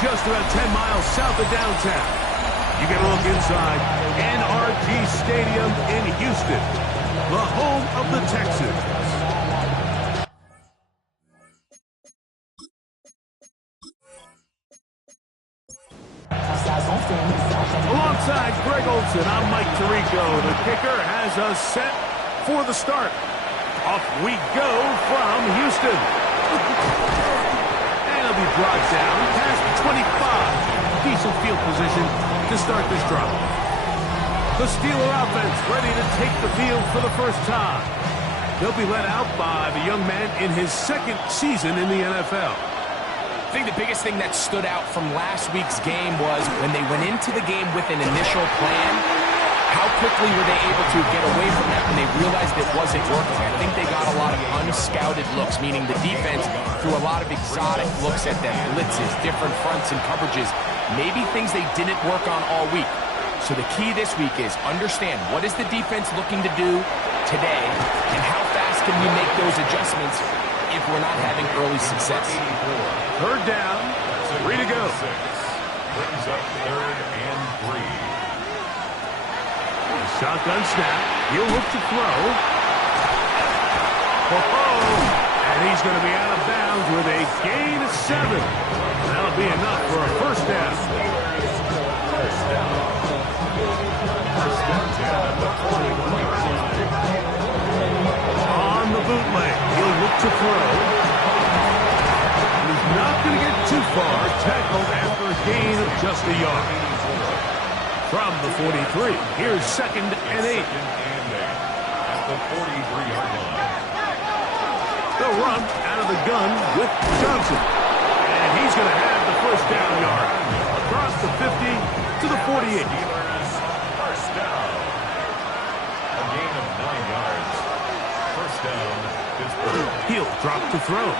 Just about 10 miles south of downtown. You get a look inside NRG Stadium in Houston, the home of the Texans. Alongside Greg Olson, I'm Mike Tirico. The kicker has us set for the start. Off we go from Houston. He'll be brought down past the 25. Decent field position to start this drive. The Steeler offense ready to take the field for the first time. They'll be led out by the young man in his second season in the NFL. I think the biggest thing that stood out from last week's game was when they went into the game with an initial plan, how quickly were they able to get away from that when they realized it wasn't working? I think they got a lot of unscouted looks, meaning the defense threw a lot of exotic looks at them, blitzes, different fronts and coverages, maybe things they didn't work on all week. So the key this week is understand what is the defense looking to do today and how fast can we make those adjustments if we're not having early success. Third down, 3 to go. Brings up 3rd and 3. Shotgun snap. He'll look to throw. And he's going to be out of bounds with a gain of 7. That'll be enough for a first down. On the bootleg, he'll look to throw. He's not going to get too far. Tackled after a gain of just a yard. From the 43, here's 2nd and 8. At the 43-yard line. They'll run out of the gun with Johnson. And he's going to have the first down yard. Across the 50 to the 48. First down. A gain of 9 yards. First down, Pittsburgh. He'll drop to throw.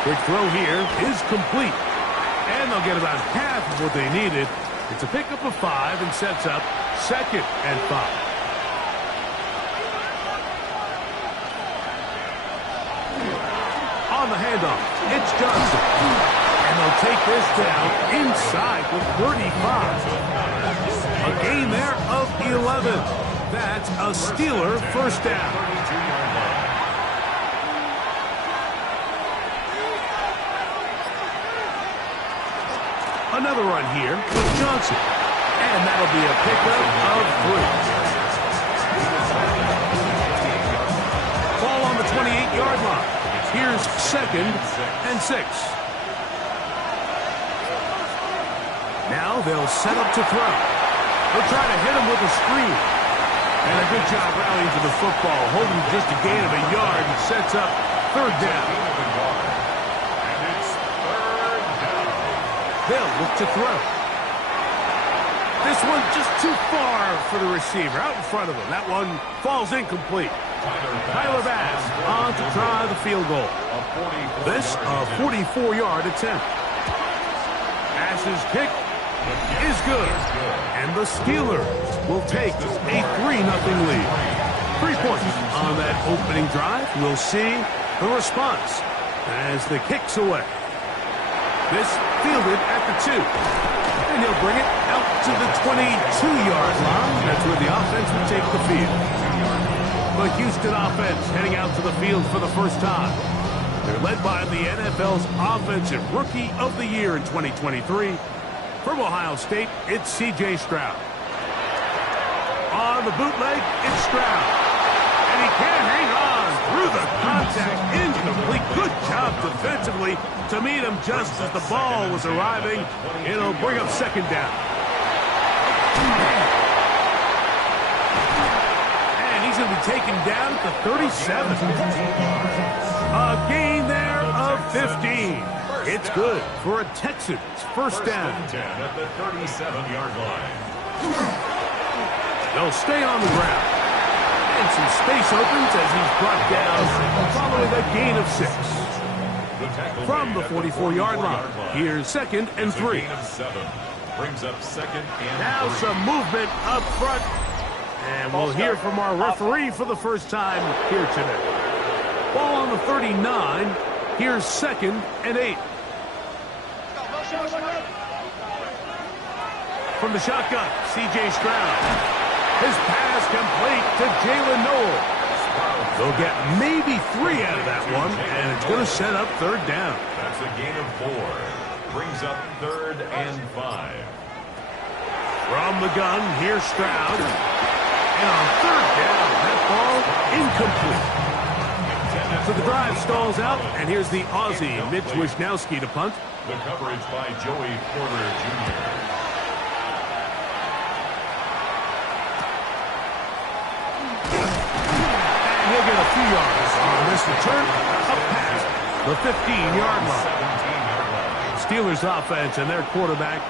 Quick throw here is complete. And they'll get about half of what they needed. It's a pickup of 5 and sets up 2nd and 5. On the handoff, it's Johnson. And they'll take this down inside the 35. A gain there of 11. That's a Steeler first down. Another run here with Johnson. And that'll be a pickup of 3. Ball on the 28-yard line. Here's 2nd and 6. Now they'll set up to throw. They'll try to hit him with a screen. And a good job rallying to the football, holding just a gain of a yard and sets up 3rd down. They'll look to throw. This one just too far for the receiver, out in front of him. That one falls incomplete. Tyler Bass on to try the field goal. This a 44-yard attempt. Bass's kick is good. And the Steelers will take a 3-0 lead. 3 points on that opening drive. We'll see the response as the kick's away. This fielded at the 2. And he'll bring it out to the 22-yard line. That's where the offense will take the field. The Houston offense heading out to the field for the first time. They're led by the NFL's Offensive Rookie of the Year in 2023. From Ohio State, it's C.J. Stroud. On the bootleg, it's Stroud. And he can't hang on through the contact. Incomplete. Good job defensively to meet him just as the ball was arriving. It'll bring up 2nd down. And he's going to be taken down at the 37. A gain there of 15. It's good for a Texans first down. At the 37-yard line. They'll stay on the ground. And some space opens as he's brought down following a gain of 6. The From the 44-yard line, here's 2nd and 3. Gain of 7. Brings up 2nd and Now 3. some movement up front. And we'll hear from our referee for the first time here today. Ball on the 39. Here's 2nd and 8. From the shotgun, C.J. Stroud. His pass complete to Jalen Noel. They'll get maybe 3 out of that one, and it's going to set up 3rd down. That's a gain of 4. Brings up 3rd and 5. From the gun, here's Stroud. And on 3rd down, that ball incomplete. So the drive stalls out, and here's the Aussie, Mitch Wisnowski, to punt. The coverage by Joey Porter Jr. He'll get a few yards on this return up past the 15-yard line. Steelers offense and their quarterback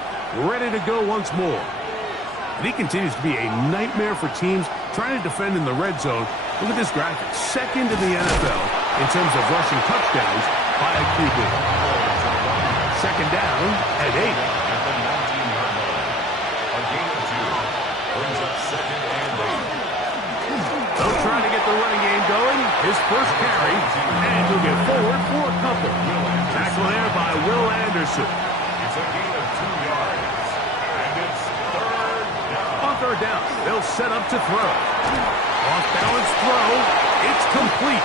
ready to go once more. And he continues to be a nightmare for teams trying to defend in the red zone. Look at this graphic. 2nd in the NFL in terms of rushing touchdowns by a QB. 2nd down at 8. At the 19-yard line. A gain of 2. Brings up 2nd and 8. They'll try to get the running game going. His first carry, and he'll get forward for a couple. Tackle there by Will Anderson. It's a gain of 2 yards. And it's 3rd down. On 3rd down, they'll set up to throw. Off-balance throw. It's complete.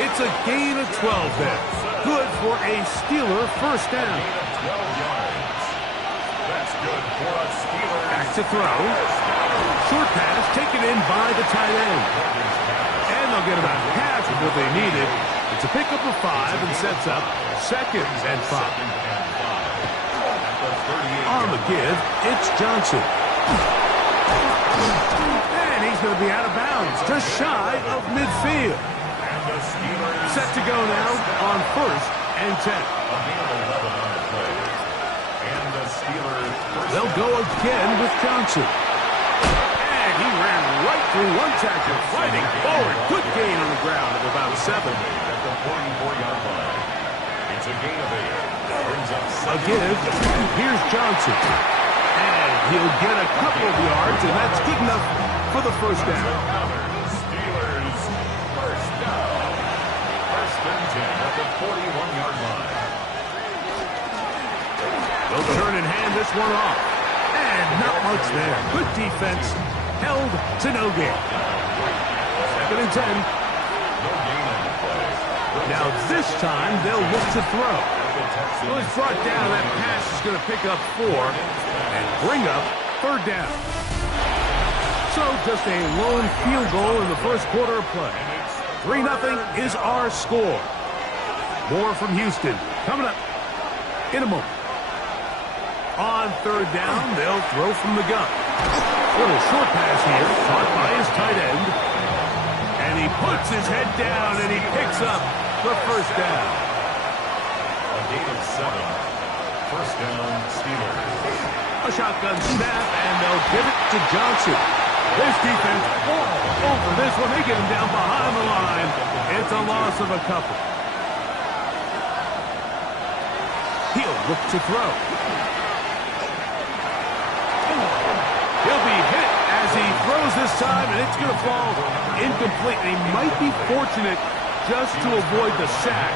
It's a gain of 12 there. Good for a Steeler first down. Gain of 12 yards. That's good for a Steelers. Back to throw. Short pass taken in by the tight end. And they'll get about half of what they needed. It's a pickup of 5 and sets up 2nd and 5. On the give, it's Johnson. And he's going to be out of bounds, just shy of midfield. And the Steelers Set to go now on 1st and 10. a gain of 11 on the play. And the Steelers They'll go again with Johnson. And he ran right through one tackler, fighting forward. Good gain on the ground of about 7. at the 44-yard line. It's a gain of 8. Brings up A give. Here's Johnson. And he'll get a couple of yards, and that's good enough for the first down. Steelers first down. 1st and 10 at the 41-yard line. They'll turn and hand this one off. And not much there. Good defense. Held to no gain. 2nd and 10. No gain on the play. Now this time they'll look to throw. Well, it's brought down. That pass is going to pick up 4 and bring up 3rd down. So just a lone field goal in the first quarter of play. 3-0 is our score. More from Houston coming up in a moment. On 3rd down, they'll throw from the gun. Little short pass here, caught by his tight end. And he puts his head down and he picks up the first down. A gain of 7. First down, Steelers. A shotgun snap, and they'll give it to Johnson. This defense all over this one. They get him down behind the line. It's a loss of a couple. He'll look to throw. He'll be hit as he throws this time, and it's going to fall incomplete. And he might be fortunate just to avoid the sack,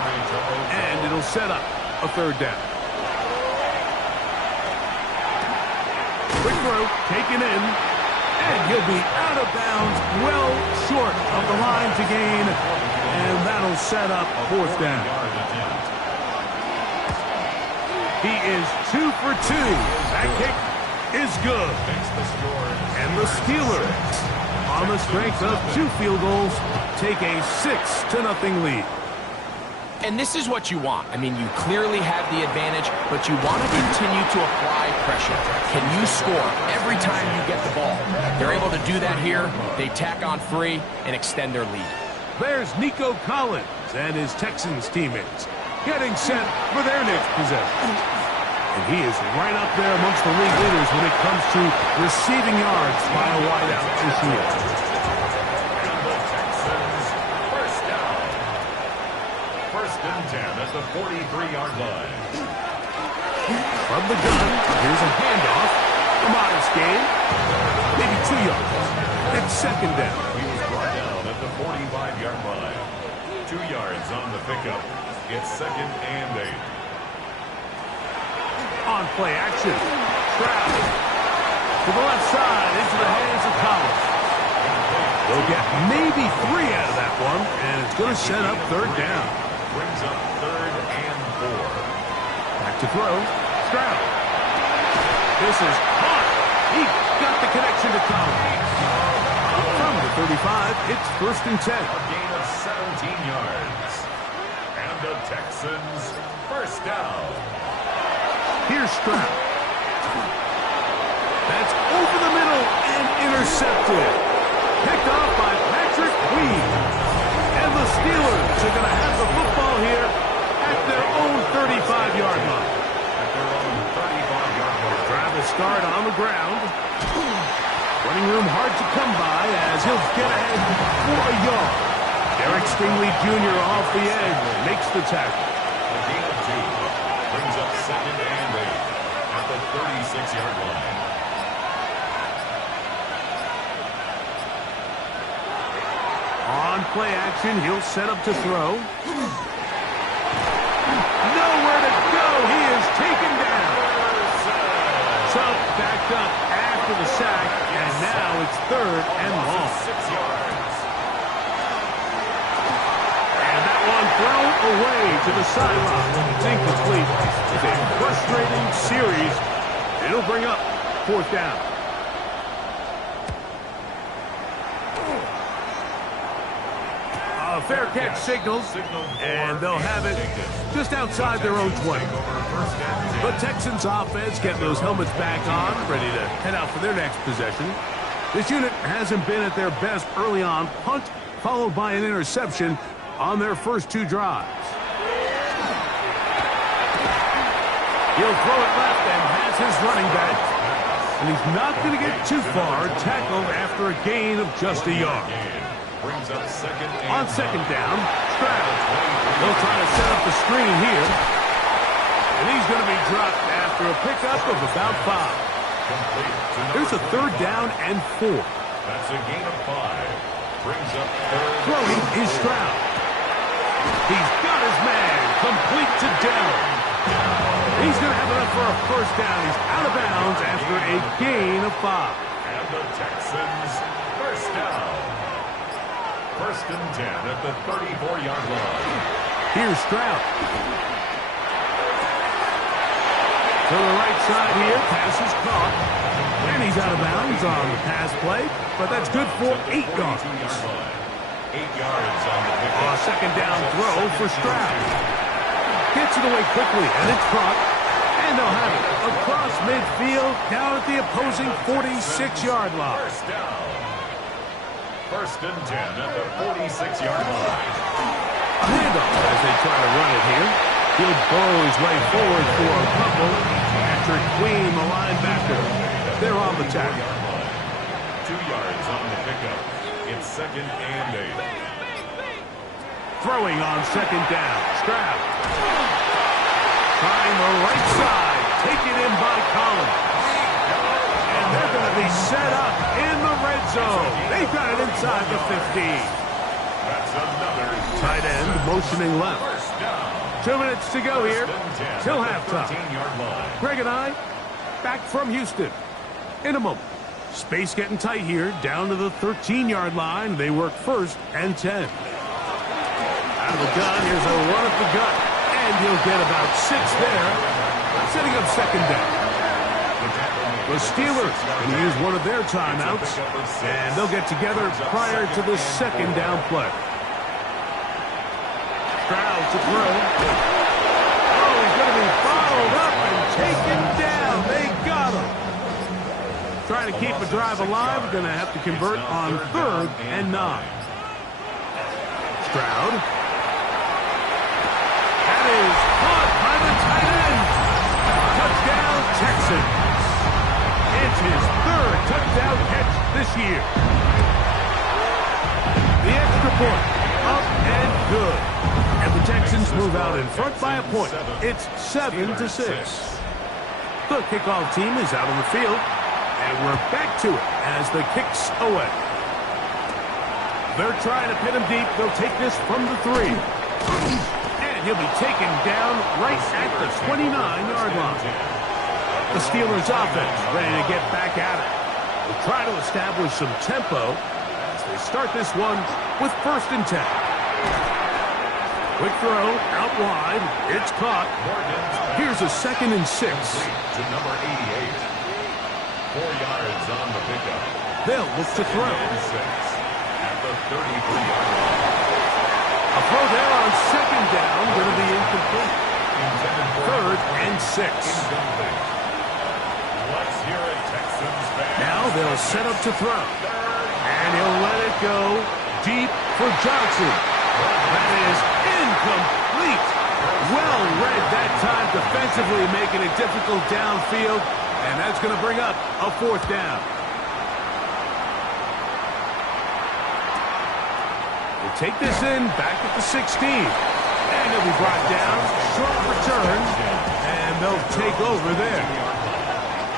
and it'll set up a 3rd down. Quick throw, taken in, and he'll be out of bounds, well short of the line to gain, and that'll set up 4th down. He is 2 for 2. That kick is good. And the Steelers, on the strength of 2 field goals, take a 6-0 lead. And this is what you want. I mean, you clearly have the advantage, but you want to continue to apply pressure. Can you score every time you get the ball? They're able to do that here. They tack on 3 and extend their lead. There's Nico Collins and his Texans teammates getting set for their next possession. And he is right up there amongst the league leaders when it comes to receiving yards by a wideout this year. And the Texans first down. 1st and 10 the 43-yard line. From the gun, here's a handoff. A modest gain. Maybe 2 yards. It's second down. He was brought down at the 45-yard line. 2 yards on the pickup. It's second and 8. On play action. Stroud. To the left side, into the hands of Collins. They'll get maybe 3 out of that one, and it's going to set up third down. Brings up third and 4. Back to throw. Stroud. This is hot. He got the connection to Collins. From the 35, it's first and 10. A gain of 17 yards. And the Texans first down. Here's Stroud. That's over the middle and intercepted. Picked off by Patrick Queen. And the Steelers are going to have the football here at their own 35-yard line. At their own 35-yard line. Travis start on the ground. Running room hard to come by as he'll get ahead for a yard. Derek Stingley Jr. off the edge makes the tackle. A gain of 2. Brings up second and 8 at the 36-yard line. On play action, he'll set up to throw. Nowhere to go. He is taken down. So backed up after the sack, and now it's third and long. 6 yards. And that one thrown away to the sideline. It's incomplete. It's a frustrating series. It'll bring up fourth down. A fair catch signals, and they'll have it just outside their own 20. The Texans offense getting those helmets back on, ready to head out for their next possession. This unit hasn't been at their best early on. Punt followed by an interception on their first 2 drives. He'll throw it left and has his running back. And he's not going to get too far, tackled after a gain of just a yard. Brings up second and On second down, Stroud. They'll try to set up the screen here. And he's going to be dropped after a pickup of about 5. There's a third down and 4. That's a gain of 5. Brings up third. Throwing is Stroud. He's got his man complete to Dell. He's going to have enough for a first down. He's out of bounds after a gain of 5. And the Texans first down. First and 10 at the 34-yard line. Here's Stroud. To the right side here, pass is caught. And he's out of bounds on the pass play, but that's good for 8 yards. 8 yards on the pick. A second down throw for Stroud. Gets it away quickly, and it's caught. And they'll have it across midfield, down at the opposing 46-yard line. First down. First and 10 at the 46-yard line. A handoff as they try to run it here. He'll burrow his way forward for a couple. Patrick Queen, the linebacker. They're on the tackle. 2 yards on the pickup. It's second and 8. Throwing on second down. Stroud. Trying the right side. Taken in by Collins. And they're going to be set up in the red zone. They've got it inside the 15. That's another Tight end motioning left. first down. 2 minutes to go here First and 10 till at the halftime. 13-yard line. Greg and I back from Houston in a moment. Space getting tight here, down to the 13-yard line. They work first and 10. Out of the gun, here's a run at the gut. And he'll get about 6 there, setting up second down. The Steelers going to use one of their timeouts, and they'll get together prior to the second down play. Stroud to throw. Oh, he's going to be followed up and taken down. They got him. Trying to keep a drive alive. Going to have to convert on third and 9. Stroud. That is caught by the tight end. Touchdown, Texans. It's his third touchdown catch this year. The extra point, up and good. And the Texans move out in front by a point. It's 7-6. The kickoff team is out on the field, and we're back to it as the kick's away. They're trying to pin him deep. They'll take this from the 3. And he'll be taken down right at the 29-yard line. The Steelers offense ready to get back at it. They'll try to establish some tempo as they start this one with 1st and 10. Quick throw, out wide. It's caught. Here's a 2nd and 6. To number 88. 4 yards on the pickup. They'll look to throw. At the 33-yard line. A throw there on 2nd down. Going to be incomplete. 3rd and 6. Let's hear it, Texans fans. Now they'll set up to throw. And he'll let it go deep for Johnson. That is incomplete. Well read that time defensively, making it difficult downfield. And that's going to bring up a 4th down. We'll take this in back at the 16. And it'll be brought down. Short return. And they'll take over there.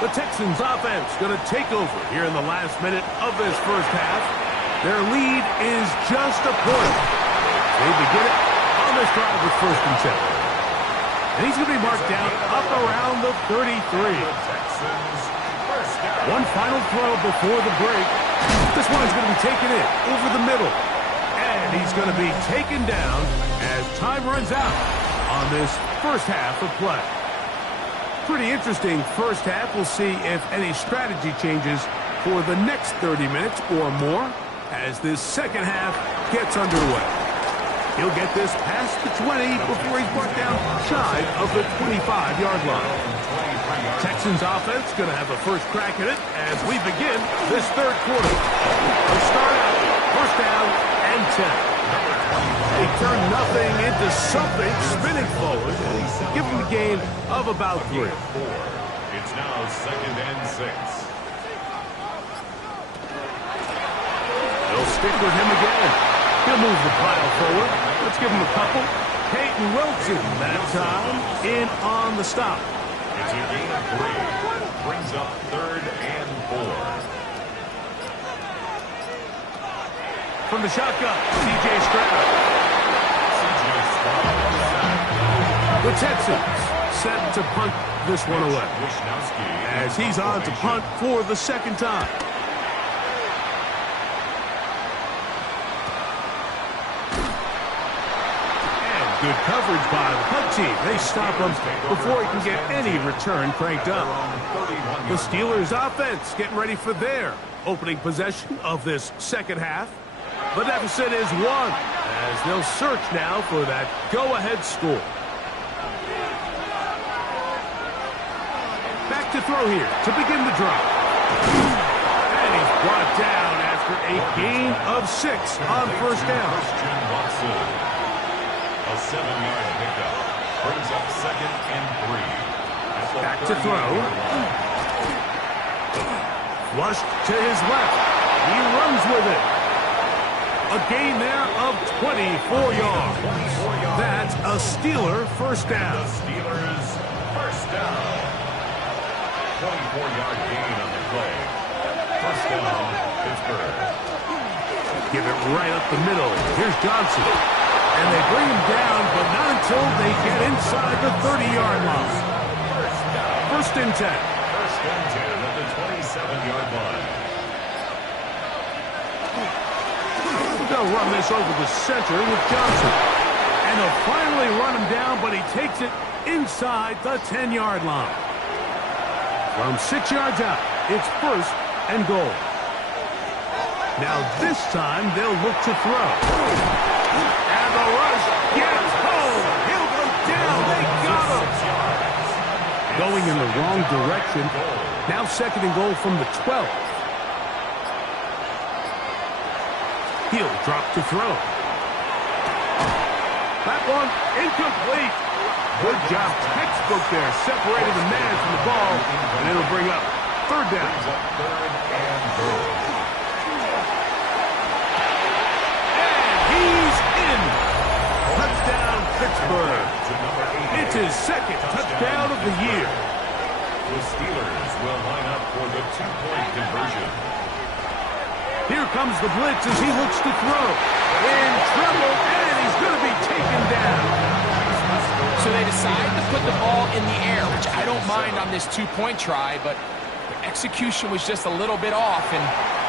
The Texans offense going to take over here in the last minute of this first half. Their lead is just a point. They begin it on this drive with 1st and 10. And he's going to be marked down up around the 33. One final throw before the break. This one's going to be taken in over the middle. And he's going to be taken down as time runs out on this first half of play. Pretty interesting first half. We'll see if any strategy changes for the next 30 minutes or more as this second half gets underway. He'll get this past the 20 before he's brought down shy of the 25-yard line. Texans offense going to have a first crack at it as we begin this 3rd quarter. They'll start out 1st down and 10. They turn nothing into something, spinning forward, and give them a gain of about 3. It's now 2nd and 6. They'll stick with him again. He'll move the pile forward. Let's give him a couple. Peyton Wilson that time in on the stop. It's a gain of 3. Brings up 3rd and 4. From the shotgun, C.J. Stroud. The Texans set to punt this one away as he's on to punt for the 2nd time. Good coverage by the punt team. They stop him before he can get any return cranked up. The Steelers offense getting ready for their opening possession of this second half. The deficit is 1 as they'll search now for that go-ahead score. Back to throw here to begin the drive. And he's brought down after a gain of 6 on 1st down. A 7-yard pickup brings up 2nd and 3. Back to throw. Flushed to his left. He runs with it. A gain there of 24 yards. That's a Steeler 1st down. The Steelers 1st down. 24-yard gain on the play. 1st down, Pittsburgh. Give it right up the middle. Here's Johnson. And they bring him down, but not until they get inside the 30-yard line. 1st and 10. 1st and 10 at the 27-yard line. They'll run this over the center with Johnson. And they'll finally run him down, but he takes it inside the 10-yard line. From 6 yards out, it's 1st and goal. Now this time they'll look to throw. And the rush gets home. He'll go down. They got him. Going in the wrong direction. Now 2nd and goal from the 12. He'll drop to throw. That one incomplete. Good job. Textbook there. Separated the man from the ball. And it'll bring up 3rd down. And he's in. Touchdown Pittsburgh. It's his second touchdown of the year. The Steelers will line up for the two-point conversion. Here comes the blitz as he looks to throw. In trouble, and he's going to be taken down. So they decide to put the ball in the air, which I don't mind on this two-point try, but the execution was just a little bit off, and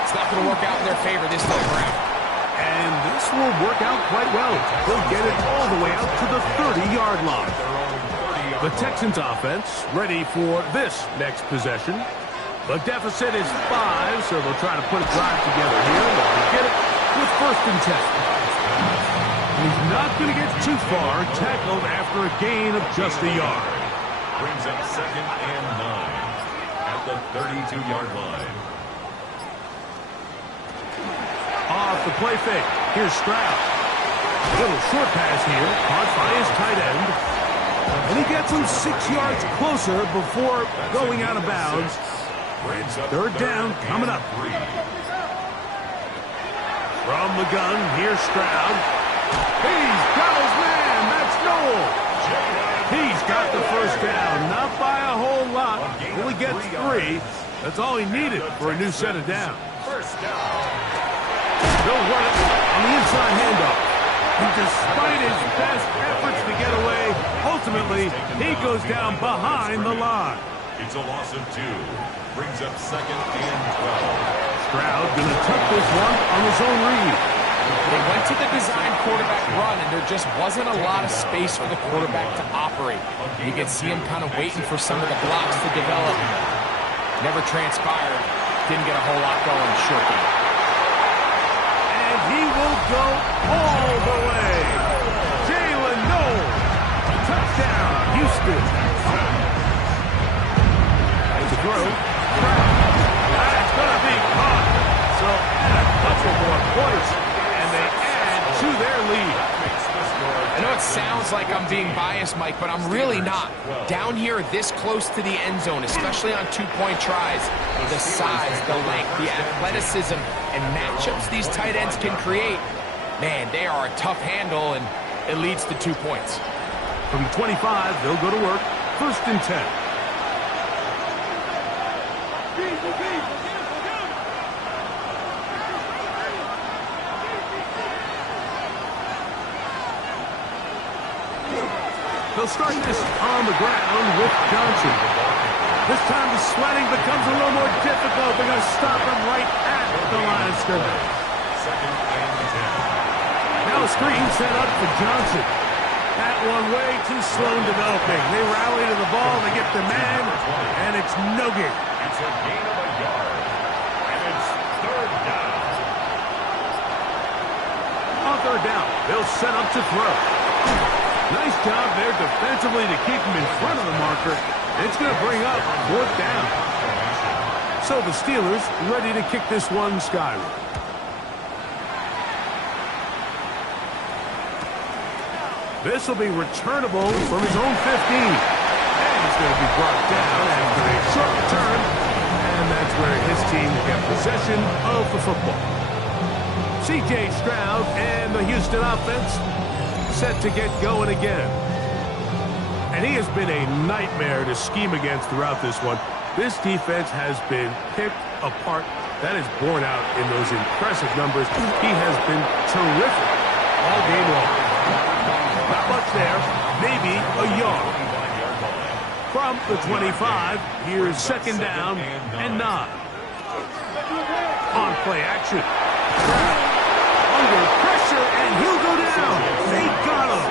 it's not going to work out in their favor this time around. And this will work out quite well. They'll get it all the way out to the 30-yard line. The Texans offense ready for this next possession. The deficit is 5, so they'll try to put a drive together here. They'll get it with 1st and 10. He's not going to get too far, tackled after a gain of just a yard. Brings up 2nd and 9 at the 32-yard line. Off the play fake. Here's Stroud. A little short pass here, caught by his tight end. And he gets him 6 yards closer before going out of bounds. 3rd down coming up. From the gun, here's Stroud. He's got his man. That's Noel. He's got the 1st down. Not by a whole lot. Only gets 3. That's all he needed for a new set of downs. They'll run it on the inside handoff. And despite his best efforts to get away, ultimately, he goes down behind the line. It's a loss of 2. Brings up 2nd and 12. Stroud going to tuck this one on his own read. They went to the design quarterback run, and there just wasn't a lot of space for the quarterback to operate. You could see him kind of waiting for some of the blocks to develop. Never transpired. Didn't get a whole lot going short game. And he will go all the way. Jalen Noel. Touchdown, Houston. Nice throw. That's going to be caught. So a couple more points, and they add to their lead. I know it sounds like I'm being biased, Mike, but I'm really not. Down here this close to the end zone, especially on two-point tries, the size, the length, the athleticism, and matchups these tight ends can create, man, they are a tough handle, and it leads to 2 points. From the 25, they'll go to work. 1st and 10. They'll start this on the ground with Johnson. This time the sledding becomes a little more difficult. They're going to stop him right at the line of scrimmage. Now a screen set up for Johnson. That one way too slow in developing. They rally to the ball, they get the man, and it's no gain. It's a gain of a yard, and it's 3rd down. On 3rd down, they'll set up to throw. Nice job there defensively to keep him in front of the marker. It's going to bring up 4th down. So the Steelers ready to kick this one skyward. This will be returnable from his own 15. And he's going to be brought down after a short return. And that's where his team will get possession of the football. C.J. Stroud and the Houston offense set to get going again. And he has been a nightmare to scheme against throughout this one. This defense has been picked apart. That is borne out in those impressive numbers. He has been terrific all game long. Not much there, maybe a yard. From the 25, here's 2nd down and 9. On play action. Under pressure, and he'll go down. They got him.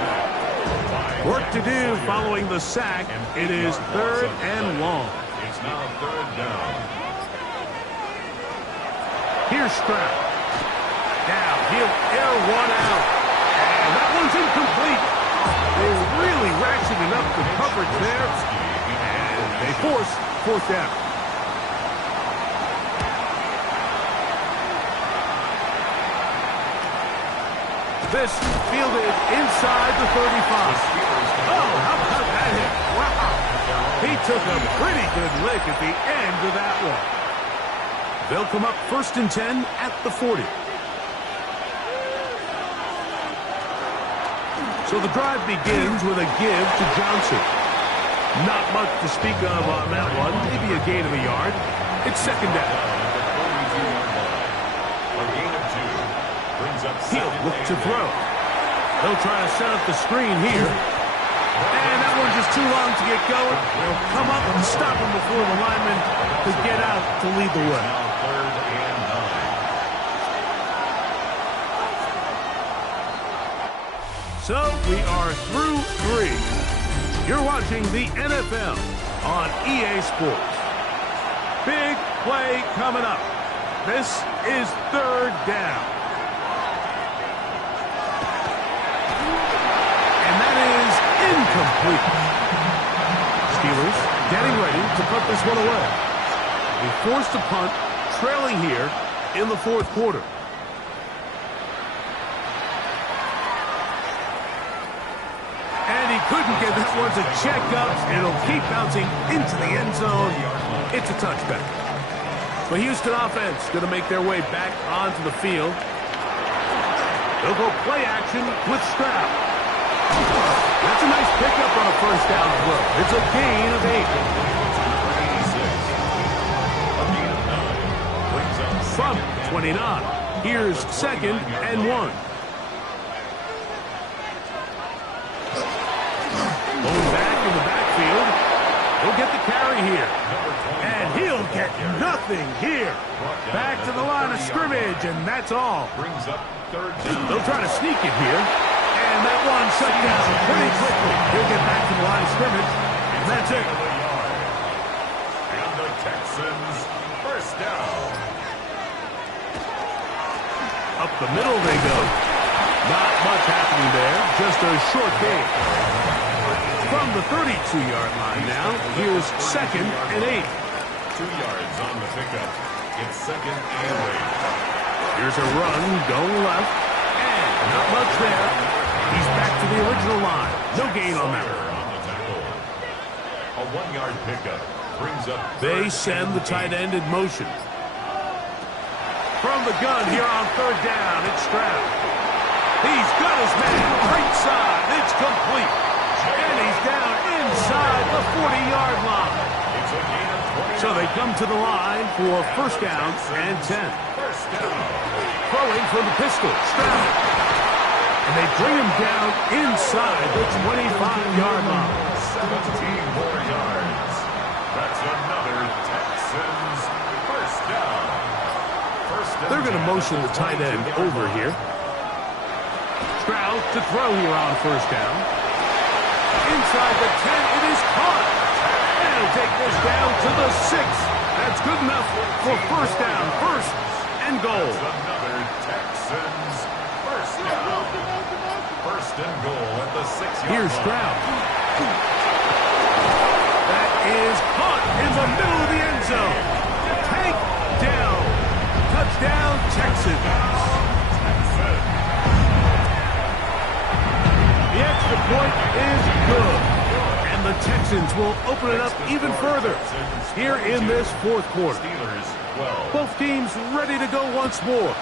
Work to do following the sack. It is 3rd and long. It's now 3rd down. Here's Stroud. Now he'll air one out. And that one's incomplete. They really ratcheted up the coverage there. And they force 4th down. This fielded inside the 35. Oh, how about that hit? Wow. He took a pretty good lick at the end of that one. They'll come up 1st and 10 at the 40. So the drive begins with a give to Johnson. Not much to speak of on that one. Maybe a gain of a yard. It's second down. He'll look to throw. They'll try to set up the screen here. And that one's just too long to get going. They'll come up and stop him before the lineman could get out to lead the way. So we are through 3. You're watching the NFL on EA Sports. Big play coming up. This is third down. And that is incomplete. Steelers getting ready to put this one away. They forced a punt, trailing here in the fourth quarter. Couldn't get this one to check up. It'll keep bouncing into the end zone. It's a touchback. The Houston offense going to make their way back onto the field. They'll go play action with Stroud. That's a nice pickup on a first down throw. It's a gain of 8. From 29. Here's second and 1. Going back in the backfield. He'll get the carry here. And he'll get nothing here. Back to the line of scrimmage, and that's all. They'll try to sneak it here. And that one shut down pretty quickly. He'll get back to the line of scrimmage, and that's it. And the Texans, first down. Up the middle they go. Not much happening there. Just a short gain. From the 32-yard line now, here's second and 8. 2 yards on the pickup. It's second and 8. Here's a run going left. And not much there. He's back to the original line. No gain on that one. A 1-yard pickup brings up. They send the tight end in motion. From the gun here on third down, it's Stroud. He's got his man right side. It's complete. And he's down inside the 40-yard line. So they come to the line for first down and 10. Throwing from the pistol, Stroud. And they bring him down inside the 25-yard line. 17 more yards. That's another Texans first down. They're going to motion the tight end over here. Stroud to throw here on first down. Inside the 10, it is caught. And he'll take this down to the 6. That's good enough for first down. First and goal. Another Texans first down. First and goal at the 6-yard line. Here's Stroud. That is caught in the middle of the end zone. Take down. Touchdown, Texans. The extra point is good. And the Texans will open it up even further here in this fourth quarter. Both teams ready to go once more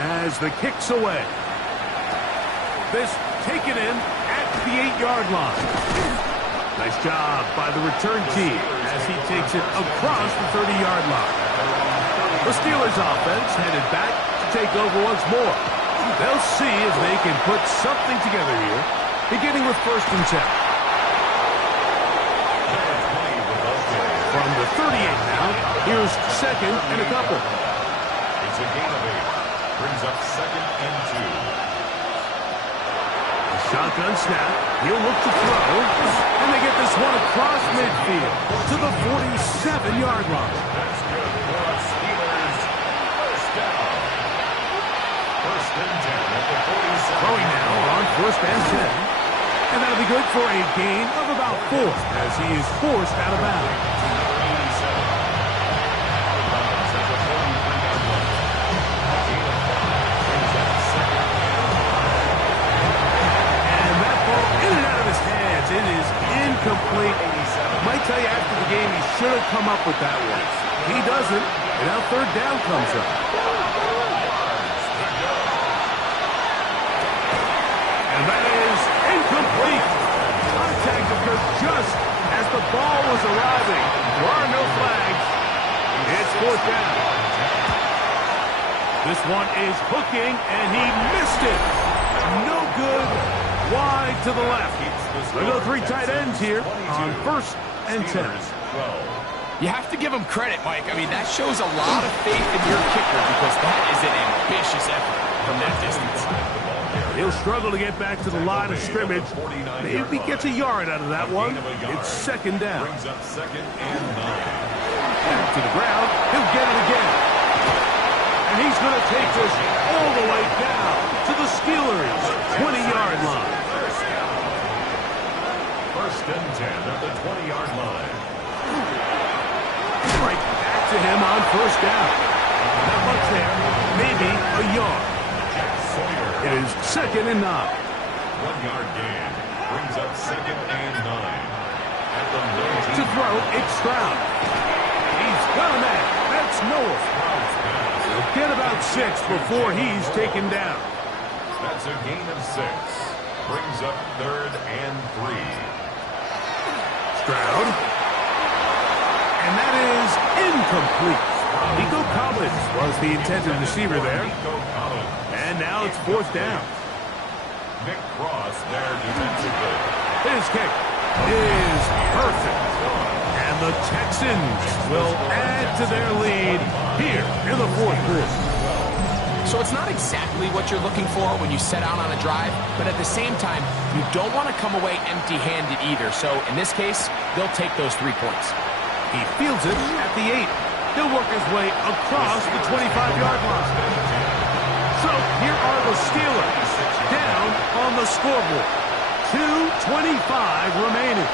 as the kick's away. This taken in at the 8-yard line. Nice job by the return team as he takes it across the 30-yard line. The Steelers offense headed back to take over once more. They'll see if they can put something together here, beginning with first and 10. From the 38 now, here's second and a couple. It's a gain of 8. Brings up second and 2. Shotgun snap. He'll look to throw. And they get this one across midfield to the 47-yard line. That's good for us Steelers. First down. First and 10 at the 47. Throwing now on first and 10. And that'll be good for a gain of about 4 as he is forced out of bounds. It is incomplete. Might tell you after the game he should have come up with that one. He doesn't, and now third down comes up. And that is incomplete. the ball was arriving. There are no flags. It's fourth down. This one is hooking, and he missed it. No good. Wide to the left. They go three tight ends here on 1st and 10. You have to give him credit, Mike. I mean, that shows a lot of faith in your kicker because that is an ambitious effort from that distance. He'll struggle to get back to the line of scrimmage. Maybe he gets a yard out of that one. It's 2nd down. Back to the ground. He'll get it again. And he's going to take this all the way down to the Steelers' 20-yard line. 1st and 10 at the 20-yard line. Right back to him on 1st down. Not much there. Maybe a yard. It is 2nd and 9. 1-yard gain brings up 2nd and 9. At the 19. To throw, it's Stroud. He's got a man. That's Noah. He'll get about 6 before he's taken down. That's a gain of 6. Brings up 3rd and 3. Stroud. And that is incomplete. Nico Collins was the intended receiver there. And now it's 4th down. Nick Cross there defensively. His kick is perfect. And the Texans will add to their lead here in the 4th quarter. So it's not exactly what you're looking for when you set out on a drive, but at the same time, you don't want to come away empty-handed either. So in this case, they'll take those 3 points. He fields it at the 8. He'll work his way across the 25-yard line. So here are the Steelers down on the scoreboard. 2:25 remaining.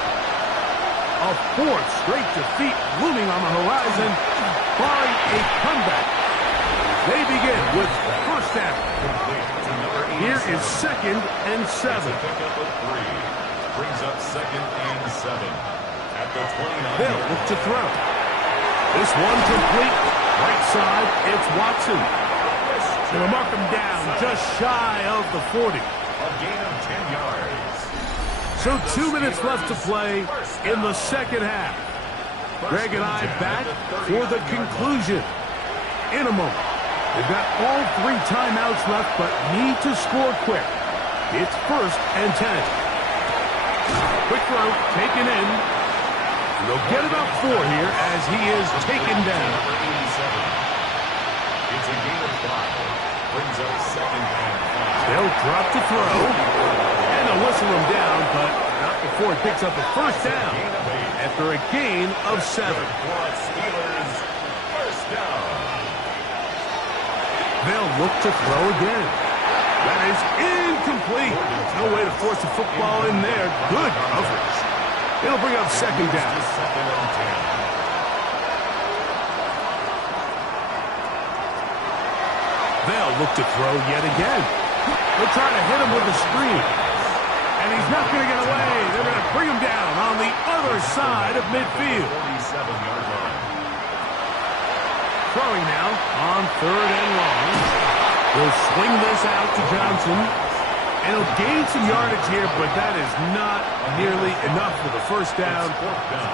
A 4th straight defeat looming on the horizon, barring a comeback. They begin with 1st down. Here is 2nd and 7. Brings up 2nd and 7. At the 29. They'll look to throw. This one complete. Right side, it's Watson. They'll mark him down just shy of the 40. A gain of 10 yards. So 2 minutes left to play in the 2nd half. Greg and I back for the conclusion in a moment. They've got all 3 timeouts left, but need to score quick. It's 1st and 10. Quick throw, taken in. And they'll get about 4 here as he is taken down. It's a gain of 5. Brings up 2nd and 5. They'll drop to throw. And they'll whistle him down, but not before he picks up a 1st down after a gain of 7. Steelers, 1st down. They'll look to throw again. That is incomplete. No way to force the football in there. Good coverage. It'll bring up 2nd down. 2nd and 10. They'll look to throw yet again. They'll try to hit him with a screen. And he's not going to get away. They're going to bring him down on the other side of midfield. 47-yard line. Throwing now on 3rd and long. He'll swing this out to Johnson. And he'll gain some yardage here, but that is not nearly enough for the 1st down.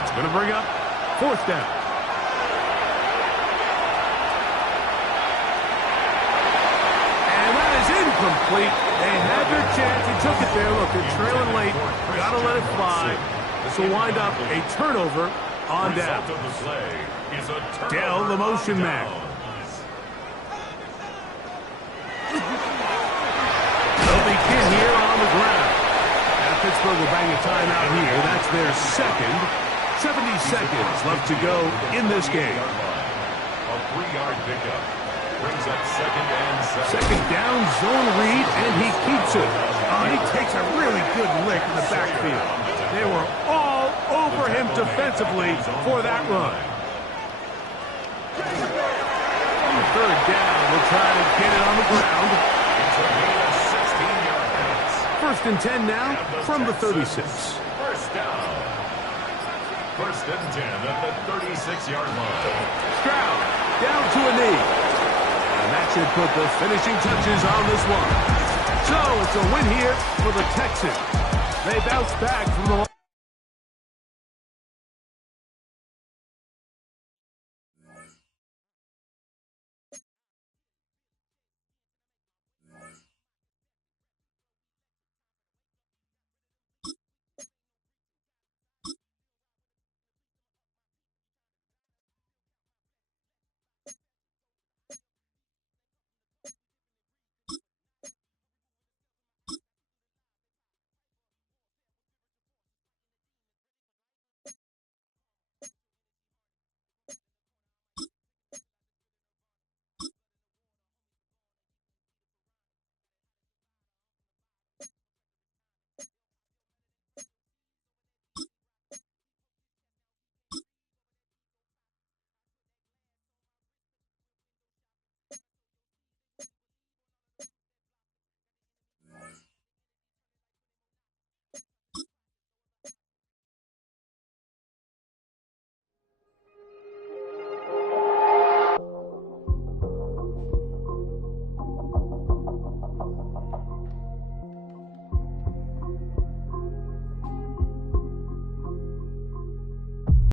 It's going to bring up 4th down. And that is incomplete. They had their chance. He took it there. Look, they're trailing late. Got to let it fly. This will wind up a turnover on down. Dell, the motion man. They'll begin here on the ground. Now Pittsburgh will bang a timeout here. That's their 2nd. 70 seconds left to go in this game. A 3-yard pickup. Brings up 2nd and 7. 2nd down, zone read, and he keeps it. He takes a really good lick in the backfield. They were all over him defensively for that run. 3rd down, we'll try to get it on the ground. It's a gain of 16 yards. 1st and 10 now from the 36. 1st down. 1st and 10 at the 36-yard line. Stroud down to a knee. And that should put the finishing touches on this one. So it's a win here for the Texans. They bounce back from the